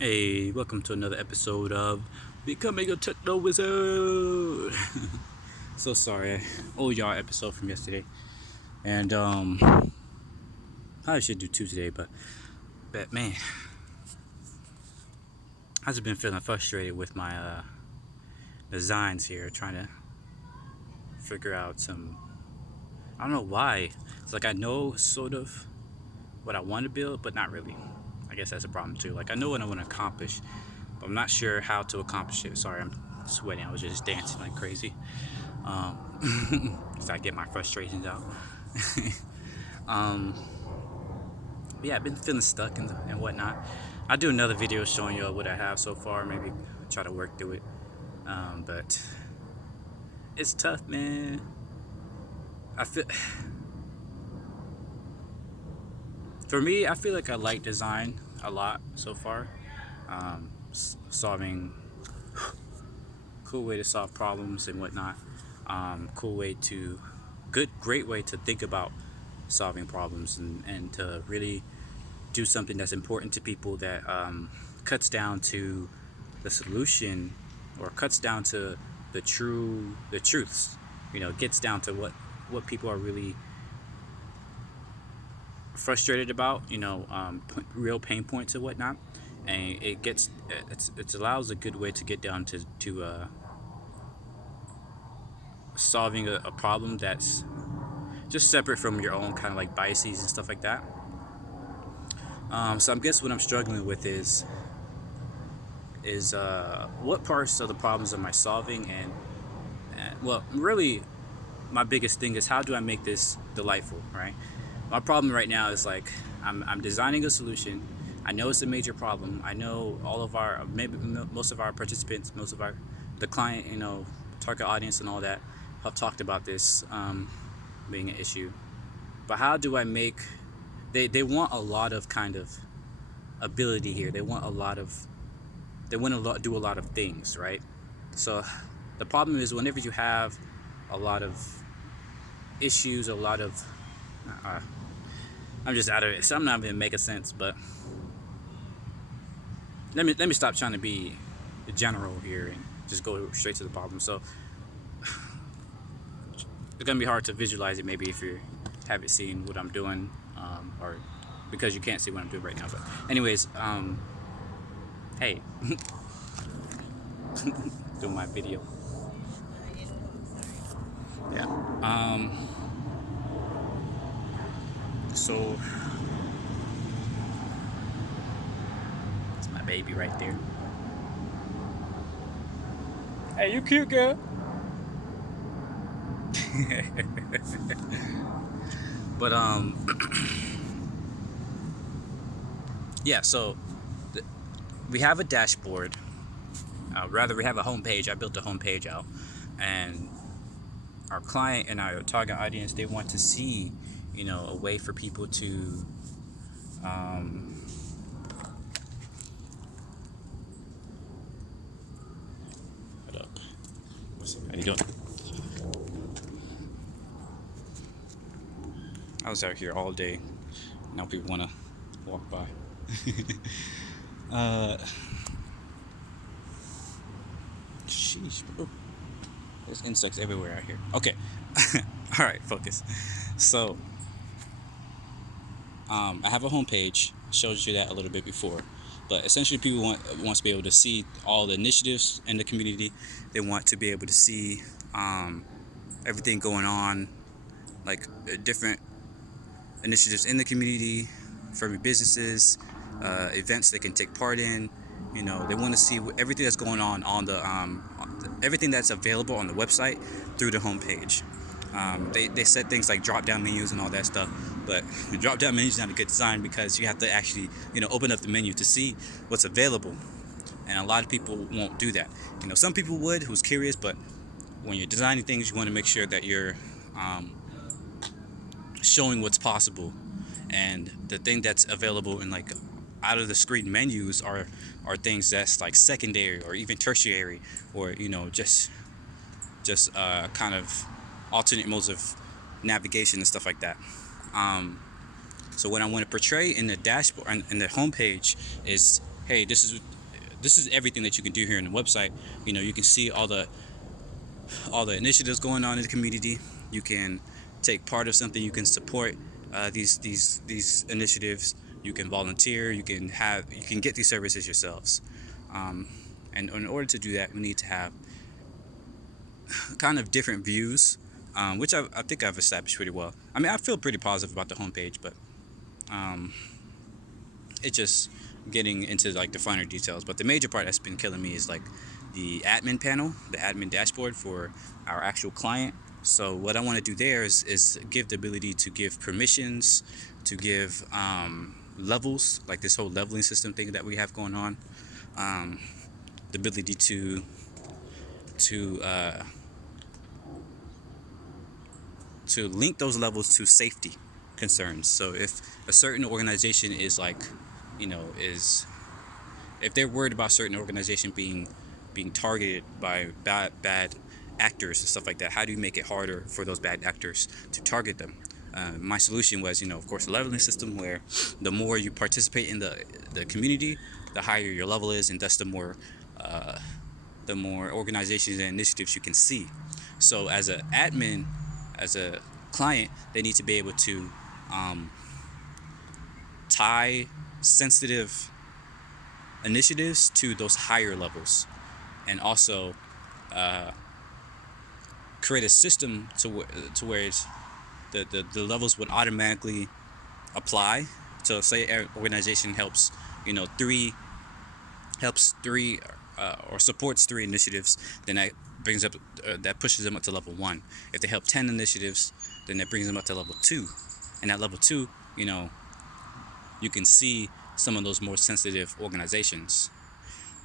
Hey, welcome to another episode of Becoming a TechnoWizard. So sorry, I owe y'all episode from yesterday, and I should do two today, but man, I've just been feeling frustrated with my designs here, trying to figure out some. I don't know why. It's like I know sort of what I want to build, but not really. I guess that's a problem too. Like I know what I want to accomplish, but I'm not sure how to accomplish it. Sorry, I'm sweating. I was just dancing like crazy. So I get my frustrations out. um, yeah, I've been feeling stuck and whatnot. I'll do another video showing you what I have so far. Maybe try to work through it. But it's tough, man. I feel for me, I feel like I like design a lot so far. Solving cool way to solve problems and whatnot. Cool way to great way to think about solving problems and to really do something that's important to people that cuts down to the solution or cuts down to the truths, gets down to what people are really frustrated about, real pain points and whatnot, and it allows a good way to get down to solving a problem that's just separate from your own kind of like biases and stuff like that. So I guess what I'm struggling with is what parts of the problems am I solving, and well, really, my biggest thing is how do I make this delightful, right? My problem right now is like I'm designing a solution. I know it's a major problem. I know all of our maybe most of our participants, most of our the client, target audience and all that have talked about this being an issue. But how do I make they want a lot of kind of ability here. They want to do a lot of things, right? So the problem is whenever you have a lot of issues, a lot of uh, I'm just out of it. So I'm not even making sense, but let me stop trying to be general here and just go straight to the problem. So it's gonna be hard to visualize it maybe if you haven't seen what I'm doing, or because you can't see what I'm doing right now. But anyways, hey, doing my video. Yeah. So it's my baby right there. Hey, you cute girl. But yeah. So we have a dashboard. Rather, we have a homepage. I built a homepage out, and our client and our target audience, they want to see, a way for people to what up? How you doing? I was out here all day. Now people want to walk by. uh, sheesh, bro. There's insects everywhere out here. Okay. All right, focus. So, I have a homepage. Showed you that a little bit before, but essentially, people wants to be able to see all the initiatives in the community. They want to be able to see everything going on, like different initiatives in the community, for businesses, events they can take part in. They want to see everything that's going on the everything that's available on the website through the homepage. They said things like drop down menus and all that stuff, but the drop down menu is not a good design because you have to actually open up the menu to see what's available, and a lot of people won't do that. Some people would who's curious, but when you're designing things, you want to make sure that you're showing what's possible, and the thing that's available in like out of the screen menus are things that's like secondary or even tertiary, or just kind of alternate modes of navigation and stuff like that. So what I want to portray in the dashboard and in the homepage is hey, this is everything that you can do here on the website. You can see all the initiatives going on in the community. You can take part of something. You can support these initiatives. You can volunteer. You can get these services yourselves. Um, and in order to do that, we need to have kind of different views, which I think I've established pretty well. I mean, I feel pretty positive about the homepage, but um, it's just getting into like the finer details. But the major part that's been killing me is like the admin panel, the admin dashboard for our actual client. So what I want to do there is give the ability to give permissions, to give levels, like this whole leveling system thing that we have going on. Um, the ability to uh, to link those levels to safety concerns. So if a certain organization is like, is if they're worried about certain organization being targeted by bad actors and stuff like that, how do you make it harder for those bad actors to target them? My solution was, of course, a leveling system where the more you participate in the community, the higher your level is, and thus the more organizations and initiatives you can see. So as an admin, as a client, they need to be able to um, tie sensitive initiatives to those higher levels, and also uh, create a system to where the levels would automatically apply. So say an organization helps three or supports three initiatives, then that pushes them up to level 1. If they help 10 initiatives, then that brings them up to level 2. And at level 2, you can see some of those more sensitive organizations.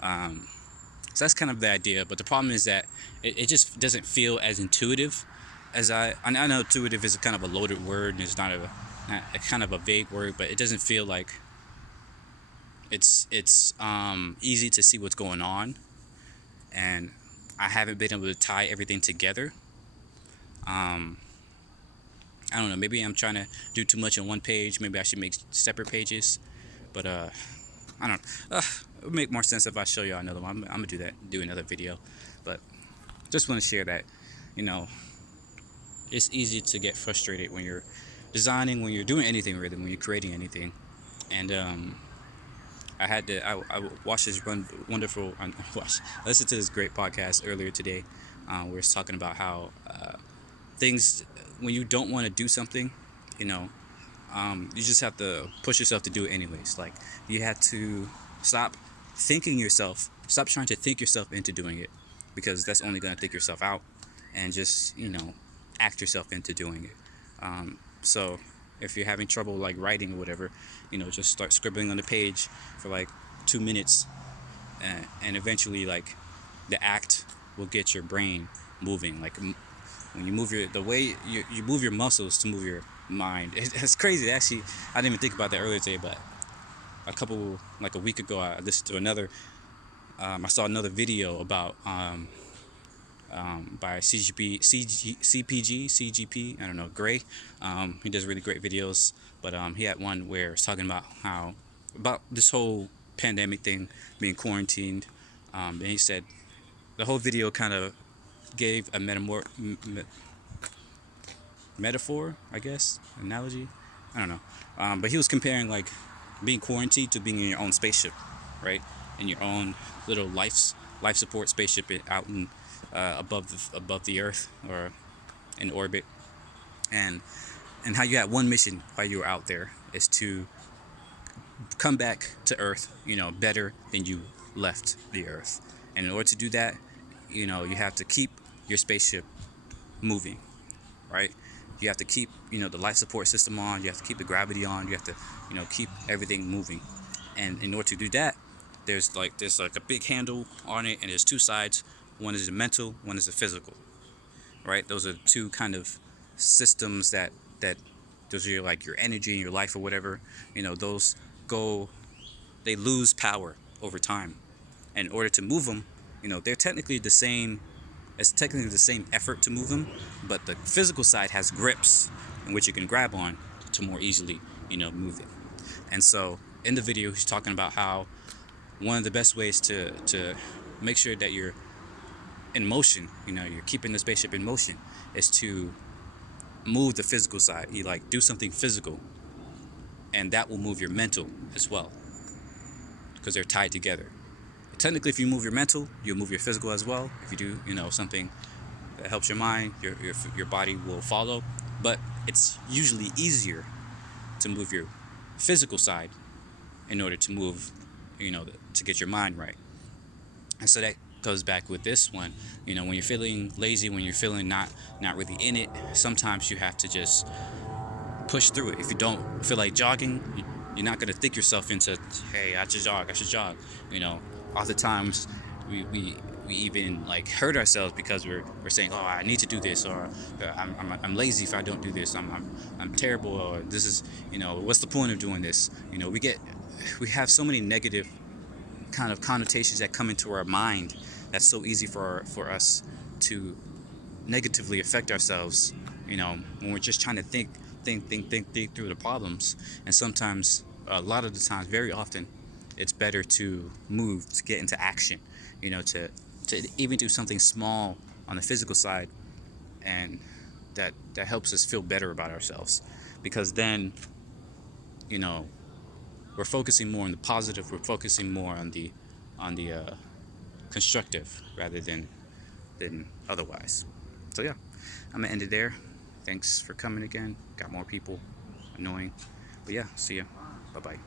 So that's kind of the idea, but the problem is that it just doesn't feel as intuitive as I know intuitive is kind of a loaded word, and it's not a kind of a vague word, but it doesn't feel like it's easy to see what's going on, and I haven't been able to tie everything together. I don't know, maybe I'm trying to do too much on one page. Maybe I should make separate pages, but I don't know. It would make more sense if I show y'all another one. I'm gonna do another video, but just want to share that, you know, it's easy to get frustrated when you're designing, when you're doing anything really, when you're creating anything. And I watched this wonderful, listened to this great podcast earlier today, where it's talking about how things, when you don't want to do something, you know, you just have to push yourself to do it anyways. Like, you have to stop trying to think yourself into doing it, because that's only going to think yourself out, and just, act yourself into doing it. So if you're having trouble like writing or whatever, just start scribbling on the page for like 2 minutes, and eventually, like, the act will get your brain moving. Like, when you move the way you move your muscles to move your mind. It's crazy. Actually, I didn't even think about that earlier today, but a week ago, I listened to I saw another video about by CGP, I don't know, Gray. He does really great videos, but he had one where it's talking about this whole pandemic thing, being quarantined, and he said the whole video kind of gave a metaphor, I guess, analogy, I don't know, but he was comparing like being quarantined to being in your own spaceship, right, in your own little life support spaceship out in above the Earth, or in orbit, and how you had one mission while you were out there is to come back to Earth, better than you left the Earth. And in order to do that, you have to keep your spaceship moving, right? You have to keep, the life support system on. You have to keep the gravity on. You have to, keep everything moving. And in order to do that, there's like a big handle on it, and there's two sides. One is the mental, one is the physical, right? Those are two kind of systems that those are like your energy in your life or whatever. Those they lose power over time. And in order to move them, they're technically the same. It's technically the same effort to move them, but the physical side has grips in which you can grab on to more easily, move it. And so in the video, he's talking about how one of the best ways to make sure that you're in motion, you're keeping the spaceship in motion, is to move the physical side. You like do something physical, and that will move your mental as well, because they're tied together. Technically, if you move your mental, you'll move your physical as well. If you do, something that helps your mind, your body will follow. But it's usually easier to move your physical side in order to move, to get your mind right. And so that goes back with this one. When you're feeling lazy, when you're feeling not really in it, sometimes you have to just push through it. If you don't feel like jogging, you're not going to think yourself into, hey, I should jog. Oftentimes we even like hurt ourselves because we're saying, oh, I need to do this, or I'm lazy if I don't do this. I'm terrible, or this is, what's the point of doing this? We have so many negative kind of connotations that come into our mind. That's so easy for us to negatively affect ourselves, when we're just trying to think through the problems. And sometimes, a lot of the times, very often, it's better to move, to get into action, to even do something small on the physical side, and that helps us feel better about ourselves, because then, you know, we're focusing more on the positive, we're focusing more on the constructive rather than otherwise. So yeah, I'm gonna end it there. Thanks for coming again. Got more people annoying, but yeah, see ya. Bye bye.